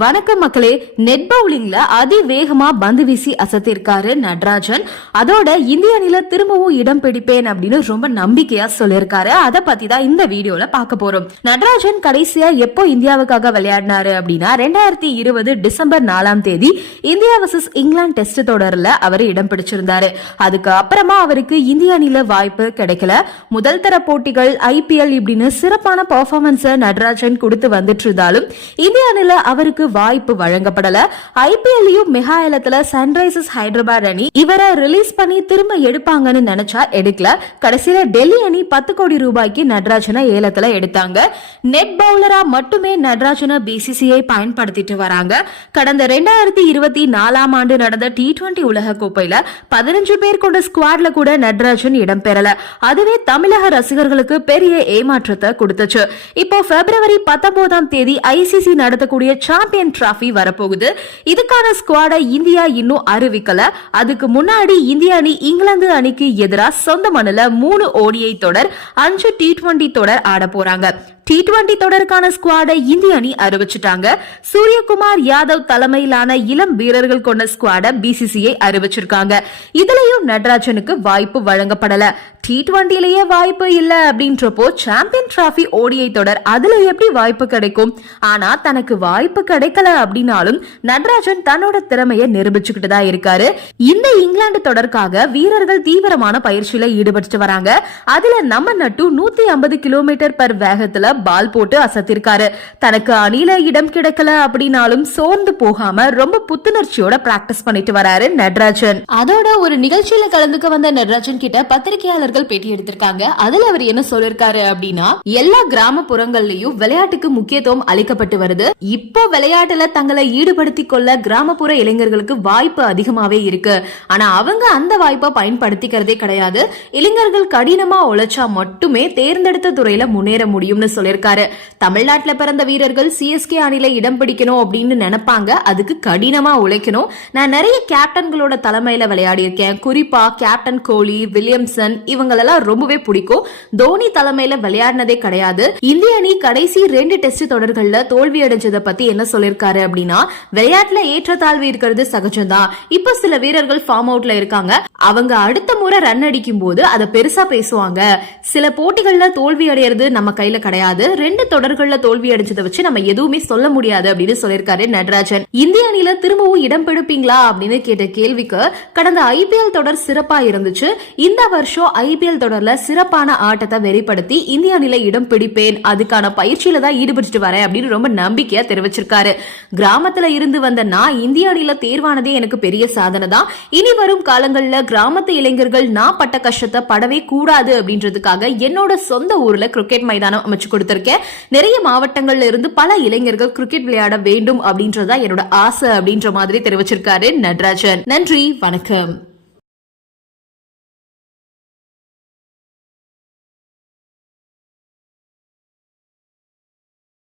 வணக்கம் மக்களே நெட் பவுலிங்ல அதிவேகமா பந்து வீசி அசத்திருக்காரு நட்ராஜன். அதோட இந்திய அணில திரும்பவும் இடம் பிடிப்பேன் அப்படின்னு ரொம்ப நம்பிக்கையா சொல்லியிருக்காரு அதை பத்தி தான் இந்த வீடியோல பார்க்க போறோம். நட்ராஜன் கடைசியா எப்போ இந்தியாவுக்காக விளையாடினாரு அப்படின்னா ரெண்டாயிரத்தி இருபது டிசம்பர் நாலாம் தேதி இந்தியா வர்சஸ் இங்கிலாந்து டெஸ்ட் தொடர்ல அவர் இடம் பிடிச்சிருந்தாரு. அதுக்கு அப்புறமா அவருக்கு இந்திய அணில வாய்ப்பு கிடைக்கல. முதல் தர போட்டிகள் ஐபிஎல் இப்படின்னு சிறப்பான பெர்ஃபார்மன்ஸ நட்ராஜன் கொடுத்து வந்துட்டு இருந்தாலும் இந்திய அணில அவருக்கு வாய்ப்பு வழங்கப்படல. ஐபிஎல்லையும் மிகாயலத்துல சன்ரைசர்ஸ் ஹைதராபாத் அணி இவரை ரிலீஸ் பண்ணி திரும்ப எடுப்பாங்கன்னு நினைச்சா எடுக்கல. கடைசியில டெல்லி அணி பத்து கோடி ரூபாய்க்கு நட்ராஜனை ஏலத்துல எடுத்தாங்க. நெட் பவுலரா மட்டுமே நட்ராஜனை பிசிசிஐ பயன்படுத்திட்டு வராங்க. கடந்த ரெண்டாயிரத்தி இருபத்தி நாலாம் ஆண்டு நடந்த டி டுவெண்டி உலக கோப்பையில பதினஞ்சு பேர் கொண்ட ஸ்குவாட்ல கூட நட்ராஜன் இடம்பெறல. அதுவே தமிழக ரசிகர்களுக்கு பெரிய ஏமாற்றத்தை கொடுத்துச்சு. இப்போ பிப்ரவரி பத்தொன்பதாம் தேதி ஐசிசி நடத்தக்கூடிய சாம்பியன் டிராபி வரப்போகுது. இதுக்கான ஸ்குவாடை இந்தியா இன்னும் அறிவிக்கல. அதுக்கு முன்னாடி இந்திய அணி இங்கிலாந்து அணிக்கு எதிராக சொந்த மண்ணில் மூணு ஓடிஐ தொடர் அஞ்சு டி டுவெண்டி தொடர் ஆட போறாங்க. டி டுவெண்டி தொடருக்கான ஸ்குவாடை இந்திய அணி அறிவிச்சிட்டாங்க. சூரியகுமார் யாதவ் தலைமையிலான இளம் வீரர்கள் கொண்ட ஸ்குவாடை பிசிசிஐ அறிவிச்சிருக்காங்க. இதுலயும் நடராஜனுக்கு வாய்ப்பு வழங்கப்படல. டி டுவெண்டிலேயே வாய்ப்பு இல்ல அப்படின்றப்போ சாம்பியன் டிராபி ஓடிஐ தொடர். அதுல எப்படி வாய்ப்பு கிடைக்கும்? ஆனா தனக்கு வாய்ப்பு கிடைக்கல அப்படின்னாலும் நடராஜன் தன்னோட திறமையை நிரூபிச்சுக்கிட்டு தான் இருக்காரு. இந்த இங்கிலாந்து தொடர்க்காக வீரர்கள் தீவிரமான பயிற்சியில ஈடுபட்டு வராங்க. அதுல நம்ம நட்டு நூத்தி ஐம்பது கிலோமீட்டர் பர் வேகத்துல பால் போட்டு அசத்திருக்காரு. தனக்கு அணில இடம் கிடைக்கல அப்படின்னாலும் சோர்ந்து போகாம ரொம்ப புத்துணர்ச்சியோட பிராக்டிஸ் பண்ணிட்டு வராரு நட்ராஜன். அதோட ஒரு நிகழ்ச்சியில கலந்துக்க வந்த நட்ராஜன் கிட்ட பத்திரிகையாளர்கள் பேட்டி எடுத்திருக்காங்க. அதுல அவர் என்ன சொல்லிருக்காரு அப்படின்னா எல்லா கிராமப்புறங்கள்லயும் விளையாட்டுக்கு முக்கியத்துவம் அளிக்கப்பட்டு வருது. இப்போ விளையாட்டுல தங்களை ஈடுபடுத்திக் கொள்ள கிராமப்புற இளைஞர்களுக்கு வாய்ப்பு அதிகமாவே இருக்கு. ஆனா அவங்க அந்த வாய்ப்பை பயன்படுத்திக்கிறதே கிடையாது. இளைஞர்கள் கடினமா உழைச்சா மட்டுமே தேர்ந்தெடுத்த துறையில முன்னேற முடியும்னு சொல்லியிருக்காரு தமிழ்நாட்டில் பிறந்த வீரர்கள் சிஎஸ்கே அணில இடம் பிடிக்கணும் அப்படின்னு நினைப்பாங்க. அதுக்கு கடினமா உழைக்கணும். நான் நிறைய கேப்டன்களோட தலைமையில விளையாடி இருக்கேன் குறிப்பா கேப்டன் கோலி வில்லியம்சன் இவங்களெல்லாம் ரொம்பவே பிடிக்கும். தோனி தலைமையில விளையாடினதே கிடையாது. இந்திய அணி கடைசி ரெண்டு டெஸ்ட் தொடர்கள்ல தோல்வி அடைஞ்சதை பத்தி என்ன சொல்லிருக்காரு அப்படின்னா விளையாட்டுல ஏற்றத்தாழ்வு இருக்கிறது சகஜம்தான். இப்ப சில வீரர்கள் ஃபார்ம் அவுட்ல இருக்காங்க. அவங்க அடுத்த முறை ரன் அடிக்கும் போது அதை பெருசா பேசுவாங்க. சில போட்டிகள்ல தோல்வி அடையிறது நம்ம கையில கிடையாது. ரெண்டு தொடர்கள்ல தோல்வி அடைஞ்சதை வச்சு நம்ம எதுவுமே சொல்ல முடியாது அப்படின்னு சொல்லியிருக்காரு நடராஜன். இந்திய அணில திரும்பவும் இடம் பிடிப்பீங்களா அப்படின்னு கேட்ட கேள்விக்கு கடந்த ஐபிஎல் தொடர் சிறப்பா இருந்துச்சு. இந்த வருஷம் ஐபிஎல் தொடர்ல சிறப்பான ஆட்டத்தை வெளிப்படுத்தி இந்திய அணில இடம் பிடிப்பேன். அதுக்கான பயிற்சியில தான் ஈடுபட்டு வரேன் அப்படின்னு ரொம்ப நம்பிக்கையா தெரிவிச்சிருக்காரு. கிராமத்துல இருந்து வந்த நான் இந்திய அணில தேர்வானதே எனக்கு பெரிய சாதனை தான். இனி வரும் காலங்கள்ல கிராமத்து இளைஞர்கள் நான் பட்ட கஷ்டத்தை படவே கூடாது அப்படின்றதுக்காக என்னோட சொந்த ஊர்ல கிரிக்கெட் மைதானம் அமைச்சு கொடுத்திருக்கேன். நிறைய மாவட்டங்கள்ல இருந்து பல இளைஞர்கள் கிரிக்கெட் விளையாட வேண்டும் அப்படின்றதா என்னோட ஆசை அப்படின்ற மாதிரி தெரிவிச்சிருக்காரு நடராஜன். நன்றி வணக்கம்.